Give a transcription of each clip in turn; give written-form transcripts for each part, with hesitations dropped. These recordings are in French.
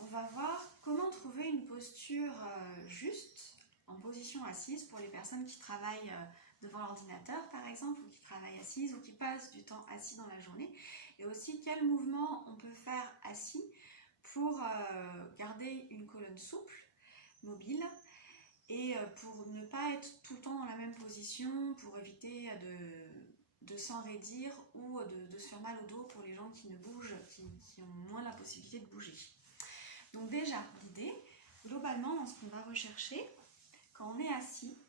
on va voir comment trouver une posture juste en position assise pour les personnes qui travaillent devant l'ordinateur par exemple, ou qui travaillent assises ou qui passent du temps assis dans la journée, et aussi quels mouvements on peut faire assis pour garder une colonne souple, mobile, et pour ne pas être tout le temps dans la même position, pour éviter de s'enraidir ou de se faire mal au dos pour les gens qui ne bougent, qui ont moins la possibilité de bouger. Donc déjà, l'idée, globalement, dans ce qu'on va rechercher, quand on est assis,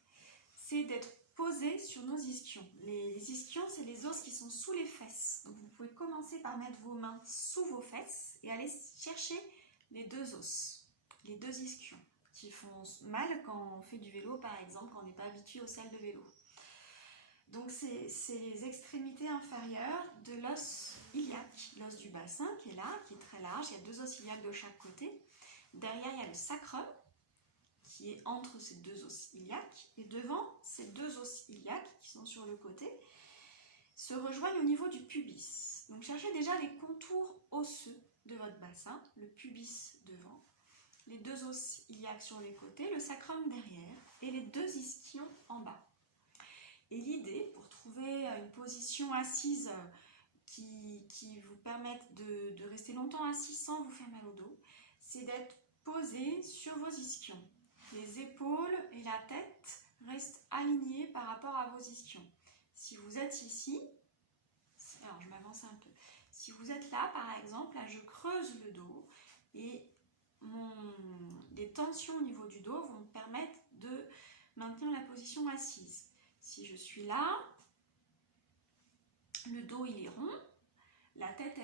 c'est d'être posé sur nos ischions. Les ischions, c'est les os qui sont sous les fesses. Donc vous pouvez commencer par mettre vos mains sous vos fesses et aller chercher les deux os, les deux ischions, qui font mal quand on fait du vélo, par exemple, quand on n'est pas habitué aux salles de vélo. Donc c'est les extrémités inférieures de l'os iliaque, l'os du bassin qui est là, qui est très large. Il y a deux os iliaques de chaque côté. Derrière, il y a le sacrum qui est entre ces deux os iliaques. Et devant, ces deux os iliaques qui sont sur le côté se rejoignent au niveau du pubis. Donc cherchez déjà les contours osseux de votre bassin, le pubis devant, les deux os iliaques sur les côtés, le sacrum derrière et les deux ischions en bas. Et l'idée, pour trouver une position assise qui vous permette de rester longtemps assis sans vous faire mal au dos, c'est d'être posé sur vos ischions. Les épaules et la tête restent alignées par rapport à vos ischions. Si vous êtes ici, alors je m'avance un peu, si vous êtes là par exemple, là je creuse le dos et les tensions au niveau du dos vont me permettre de maintenir la position assise. Si je suis là, le dos il est rond, la tête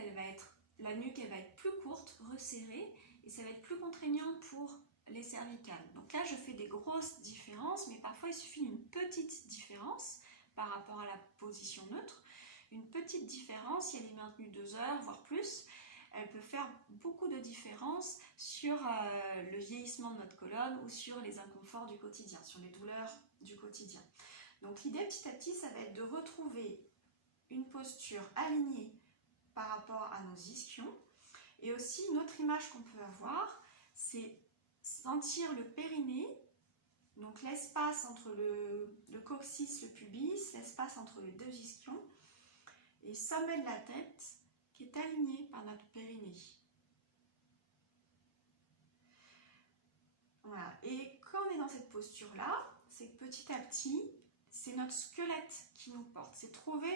la nuque elle va être plus courte, resserrée, et ça va être plus contraignant pour les cervicales. Donc là je fais des grosses différences, mais parfois il suffit d'une petite différence par rapport à la position neutre. Une petite différence, si elle est maintenue 2 heures, voire plus, elle peut faire beaucoup de différence sur le vieillissement de notre colonne ou sur les inconforts du quotidien, sur les douleurs du quotidien. Donc l'idée petit à petit, ça va être de retrouver une posture alignée par rapport à nos ischions. Et aussi une autre image qu'on peut avoir, c'est sentir le périnée, donc l'espace entre le coccyx, le pubis, l'espace entre les deux ischions, et sommet de la tête qui est aligné par notre périnée. Voilà. Et quand on est dans cette posture-là, c'est que petit à petit, c'est notre squelette qui nous porte. C'est trouver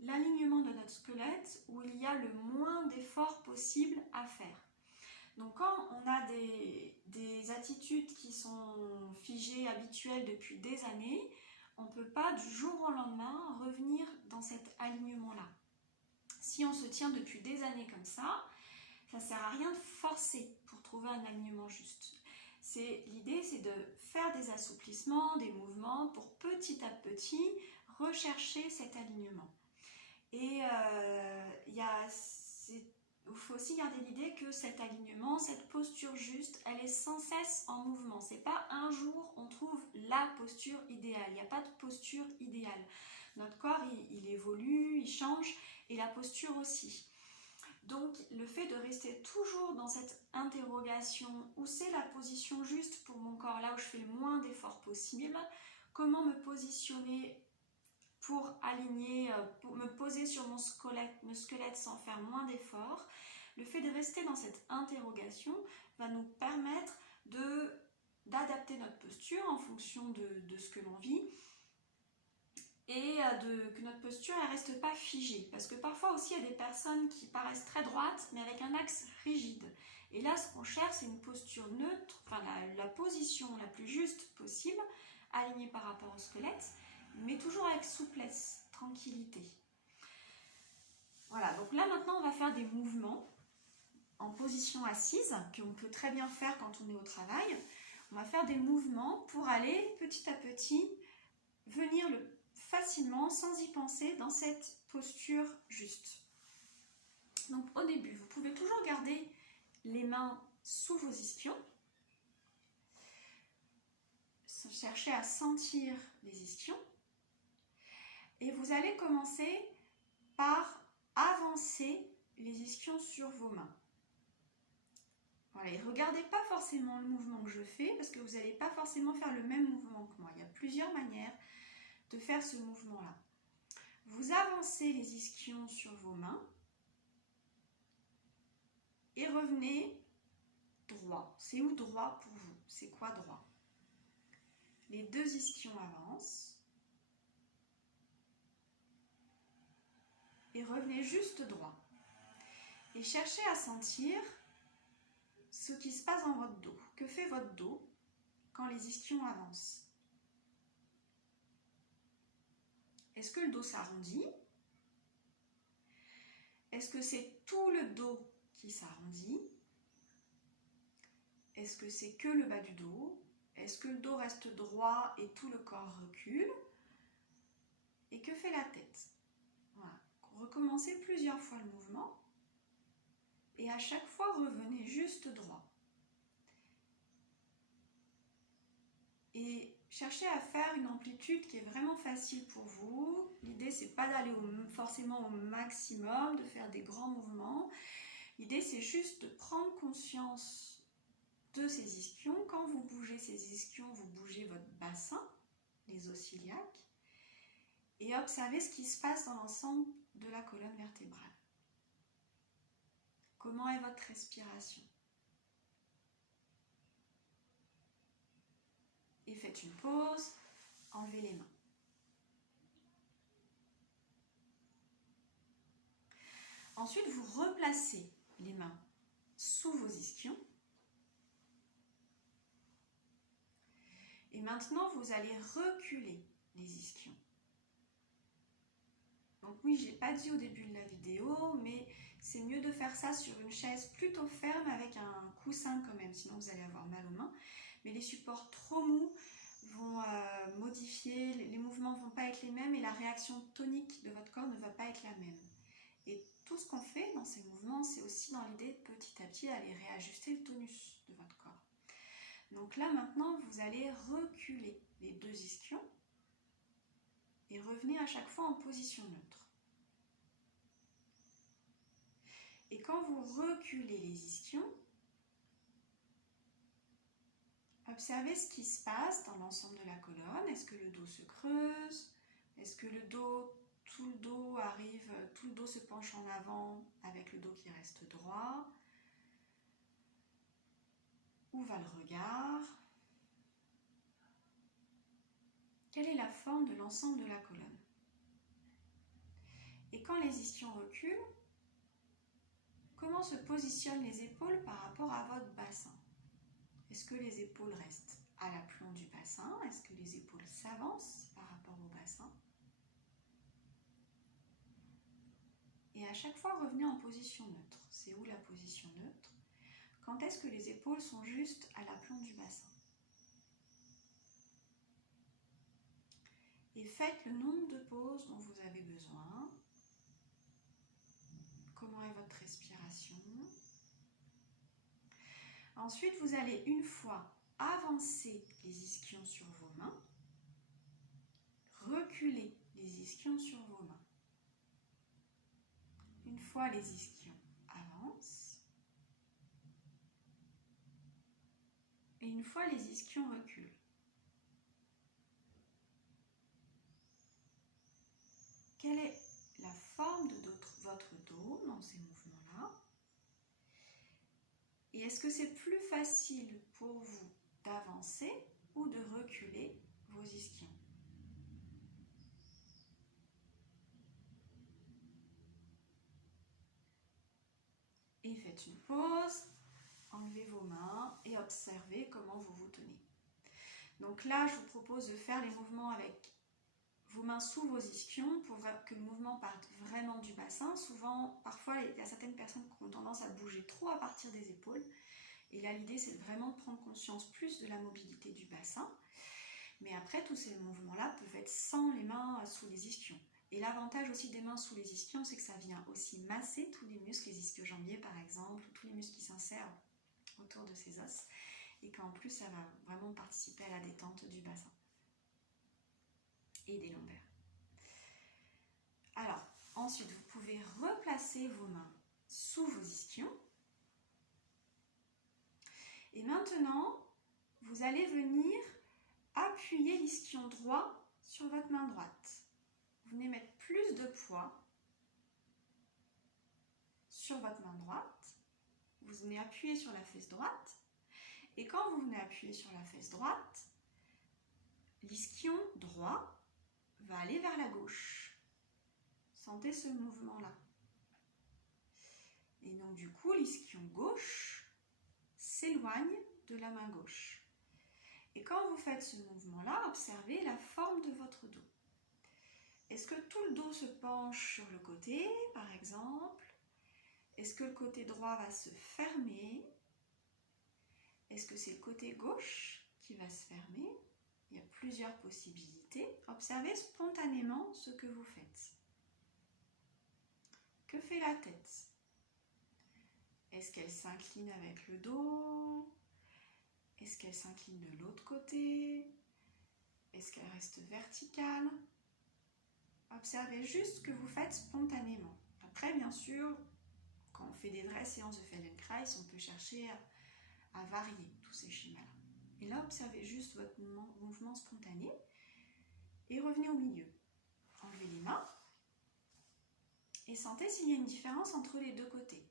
l'alignement de notre squelette où il y a le moins d'efforts possible à faire. Donc quand on a des attitudes qui sont figées, habituelles depuis des années, on ne peut pas du jour au lendemain revenir dans cet alignement-là. Si on se tient depuis des années comme ça ne sert à rien de forcer pour trouver un alignement juste. L'idée, c'est de faire des assouplissements, des mouvements pour petit à petit rechercher cet alignement. Et il faut aussi garder l'idée que cet alignement, cette posture juste, elle est sans cesse en mouvement. C'est pas un jour on trouve la posture idéale. Il n'y a pas de posture idéale. Notre corps, il évolue, il change, et la posture aussi. Donc le fait de rester toujours dans cette interrogation, où c'est la position juste pour mon corps, là où je fais le moins d'efforts possible, comment me positionner pour aligner, pour me poser sur mon squelette sans faire moins d'efforts. Le fait de rester dans cette interrogation va nous permettre d'adapter notre posture en fonction de ce que l'on vit, et que notre posture ne reste pas figée. Parce que parfois aussi, il y a des personnes qui paraissent très droites, mais avec un axe rigide. Et là, ce qu'on cherche, c'est une posture neutre, enfin la position la plus juste possible, alignée par rapport au squelette, mais toujours avec souplesse, tranquillité. Voilà, donc là maintenant, on va faire des mouvements en position assise, qu'on peut très bien faire quand on est au travail. On va faire des mouvements pour aller petit à petit venir facilement, sans y penser, dans cette posture juste. Donc au début, vous pouvez toujours garder les mains sous vos ischions, chercher à sentir les ischions, et vous allez commencer par avancer les ischions sur vos mains. Voilà, et regardez pas forcément le mouvement que je fais parce que vous n'allez pas forcément faire le même mouvement que moi. Il y a plusieurs manières de faire ce mouvement-là. Vous avancez les ischions sur vos mains et revenez droit. C'est où droit pour vous? C'est quoi droit? Les deux ischions avancent et revenez juste droit. Et cherchez à sentir ce qui se passe dans votre dos. Que fait votre dos quand les ischions avancent? Est-ce que le dos s'arrondit? Est-ce que c'est tout le dos qui s'arrondit? Est-ce que c'est que le bas du dos? Est-ce que le dos reste droit et tout le corps recule? Et que fait la tête? Voilà. Recommencez plusieurs fois le mouvement et à chaque fois revenez juste droit. Et cherchez à faire une amplitude qui est vraiment facile pour vous. L'idée, c'est pas d'aller forcément au maximum, de faire des grands mouvements. L'idée, c'est juste de prendre conscience de ces ischions. Quand vous bougez ces ischions, vous bougez votre bassin, les os iliaques, et observez ce qui se passe dans l'ensemble de la colonne vertébrale. Comment est votre respiration? Et faites une pause, enlevez les mains. Ensuite, vous replacez les mains sous vos ischions. Et maintenant, vous allez reculer les ischions. Donc oui, je n'ai pas dit au début de la vidéo, mais c'est mieux de faire ça sur une chaise plutôt ferme avec un coussin quand même, sinon vous allez avoir mal aux mains. Mais les supports trop mous vont modifier, les mouvements ne vont pas être les mêmes et la réaction tonique de votre corps ne va pas être la même. Et tout ce qu'on fait dans ces mouvements, c'est aussi dans l'idée de petit à petit aller réajuster le tonus de votre corps. Donc là maintenant, vous allez reculer les deux ischions et revenez à chaque fois en position neutre. Et quand vous reculez les ischions, observez ce qui se passe dans l'ensemble de la colonne. Est-ce que le dos se creuse? Est-ce que tout le dos se penche en avant avec le dos qui reste droit? Où va le regard? Quelle est la forme de l'ensemble de la colonne? Et quand les ischions reculent, comment se positionnent les épaules par rapport à votre bassin? Est-ce que les épaules restent à l'aplomb du bassin? Est-ce que les épaules s'avancent par rapport au bassin? Et à chaque fois, revenez en position neutre. C'est où la position neutre? Quand est-ce que les épaules sont juste à l'aplomb du bassin? Et faites le nombre de pauses dont vous avez besoin. Comment est votre respiration? Ensuite, vous allez une fois avancer les ischions sur vos mains, reculer les ischions sur vos mains. Une fois les ischions avancent, et une fois les ischions reculent. Quelle est la forme de votre dos dans ces mouvements-là? Et est-ce que c'est plus facile pour vous d'avancer ou de reculer vos ischions? Et faites une pause, enlevez vos mains et observez comment vous vous tenez. Donc là, je vous propose de faire les mouvements avec vos mains sous vos ischions pour que le mouvement parte vraiment du bassin. Souvent, parfois, il y a certaines personnes qui ont tendance à bouger trop à partir des épaules. Et là, l'idée, c'est vraiment de prendre conscience plus de la mobilité du bassin. Mais après, tous ces mouvements-là peuvent être sans les mains sous les ischions. Et l'avantage aussi des mains sous les ischions, c'est que ça vient aussi masser tous les muscles, les ischio-jambiers par exemple, ou tous les muscles qui s'insèrent autour de ces os. Et qu'en plus, ça va vraiment participer à la détente du bassin et des lombaires. Alors, ensuite, vous pouvez replacer vos mains sous vos ischions. Et maintenant, vous allez venir appuyer l'ischion droit sur votre main droite. Vous venez mettre plus de poids sur votre main droite. Vous venez appuyer sur la fesse droite. Et quand vous venez appuyer sur la fesse droite, l'ischion droit va aller vers la gauche. Sentez ce mouvement-là. Et donc du coup, l'ischion gauche s'éloigne de la main gauche. Et quand vous faites ce mouvement-là, observez la forme de votre dos. Est-ce que tout le dos se penche sur le côté, par exemple? Est-ce que le côté droit va se fermer? Est-ce que c'est le côté gauche qui va se fermer? Il y a plusieurs possibilités. Observez spontanément ce que vous faites. Que fait la tête? Est-ce qu'elle s'incline avec le dos? Est-ce qu'elle s'incline de l'autre côté? Est-ce qu'elle reste verticale? Observez juste ce que vous faites spontanément. Après, bien sûr, quand on fait des vraies séances de Feldenkrais, on peut chercher à varier tous ces schémas-là. Et là, observez juste votre mouvement spontané et revenez au milieu. Enlevez les mains et sentez s'il y a une différence entre les deux côtés.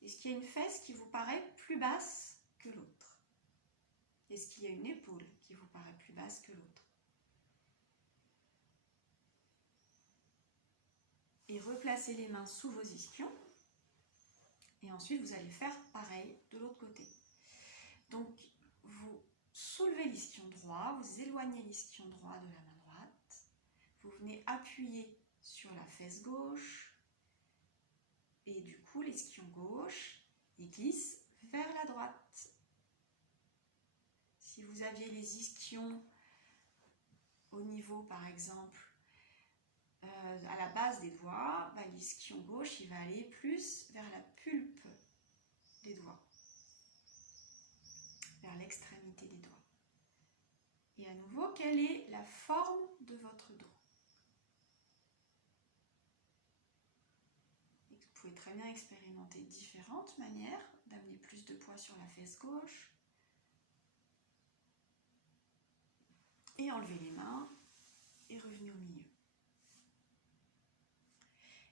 Est-ce qu'il y a une fesse qui vous paraît plus basse que l'autre? Est-ce qu'il y a une épaule qui vous paraît plus basse que l'autre? Et replacez les mains sous vos ischions. Et ensuite, vous allez faire pareil de l'autre côté. Donc, vous soulevez l'ischion droit, vous éloignez l'ischion droit de la main droite. Vous venez appuyer sur la fesse gauche. Et du coup, l'ischion gauche, il glisse vers la droite. Si vous aviez les ischions au niveau, par exemple, à la base des doigts, l'ischion gauche, il va aller plus vers la pulpe des doigts, vers l'extrémité des doigts. Et à nouveau, quelle est la forme de votre dos? Et vous pouvez très bien expérimenter différentes manières d'amener plus de poids sur la fesse gauche. Et enlevez les mains et revenez au milieu.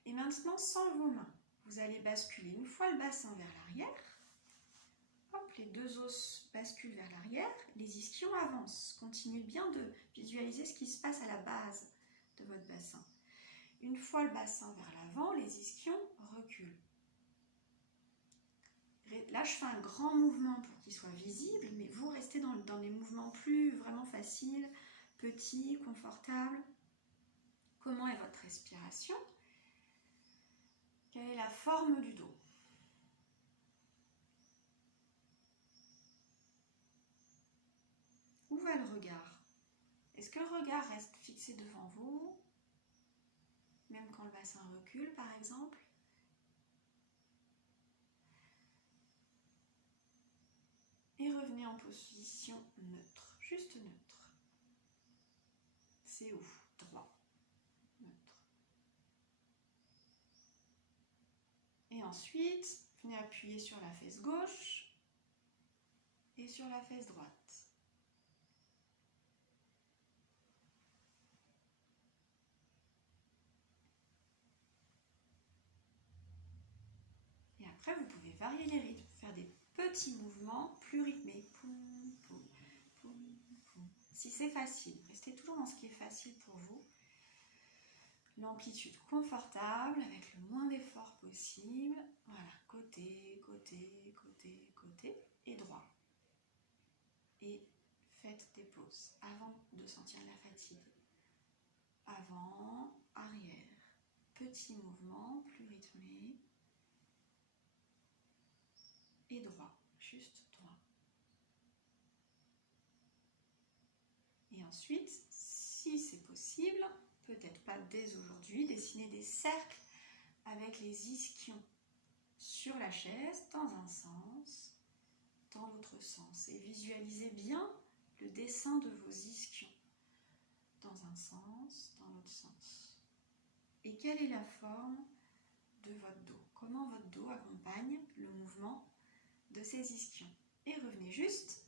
Et maintenant, sans vos mains, vous allez basculer une fois le bassin vers l'arrière. Hop, les deux os basculent vers l'arrière, les ischions avancent. Continuez bien de visualiser ce qui se passe à la base de votre bassin. Une fois le bassin vers l'avant, les ischions reculent. Là, je fais un grand mouvement pour qu'il soit visible, mais vous restez dans des mouvements plus vraiment faciles, petits, confortables. Comment est votre respiration? Quelle est la forme du dos? Où va le regard? Est-ce que le regard reste fixé devant vous, même quand le bassin recule, par exemple? Et revenez en position neutre, juste neutre. C'est où? Droit, neutre. Et ensuite, venez appuyer sur la fesse gauche et sur la fesse droite. Et après, vous pouvez varier les rythmes, faire des petits mouvements plus rythmés. Poum, poum, poum, poum. Si c'est facile, restez toujours dans ce qui est facile pour vous. L'amplitude confortable avec le moins d'effort possible. Voilà, côté, côté, côté, côté et droit. Et faites des pauses avant de sentir la fatigue. Avant, arrière. Petit mouvement plus rythmé. Et droit, juste droit. Et ensuite, si c'est possible, peut-être pas dès aujourd'hui, dessinez des cercles avec les ischions sur la chaise dans un sens, dans l'autre sens. Et visualisez bien le dessin de vos ischions dans un sens, dans l'autre sens. Et quelle est la forme de votre dos? Comment votre dos accompagne le mouvement de ces ischions? et revenez juste